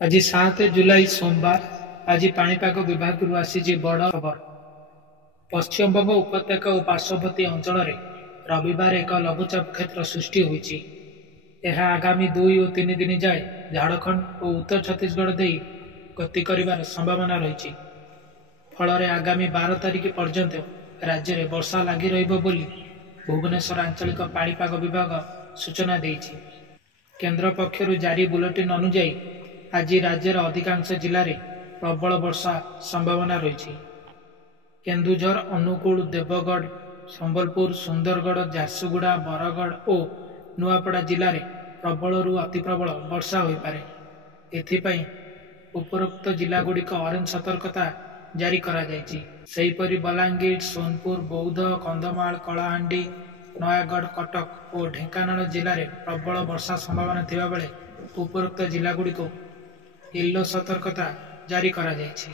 आज 7 जुलाई सोमवार। आज पाणीपाग विभाग आसी बड़ खबर। पश्चिमबंग उपत्यका और पार्श्ववर्ती अंचल रविवार एक लघुचाप क्षेत्र सृष्टि होईछि। यह आगामी 2 और 3 दिन जाए झारखंड और उत्तर छत्तीसगढ़ दे गति कर संभावना रही। फल आगामी 12 तारिख पर्यंत राज्य में वर्षा लगी रही भुवनेश्वर आंचलिक पाणीपाग विभाग सूचना देइछि। केन्द्र पक्षर जारी बुलेटिन अनुଯାयी आज राज्यर अधिकांश जिले में प्रबल वर्षा संभावना रही। केन्दुझर, अनुगुल, देवगढ़, संबलपुर, सुंदरगढ़, झारसुगुड़ा, बरगढ़ और नुआपड़ा जिले में प्रबल अति प्रबल वर्षा हो पारे। एथिपाई उपरोक्त जिलागुड़िक ऑरेंज सतर्कता जारी करा जायछि। सेहीपरि बलांगीर, सोनपुर, बौद्ध, कंधमाल, कलाहांडी, नयागढ़, कटक और ढेंकानाल जिले में प्रबल वर्षा संभावना थिबा बेले उपरोक्त जिलागुड़िक येलो सतर्कता जारी करा जायछि।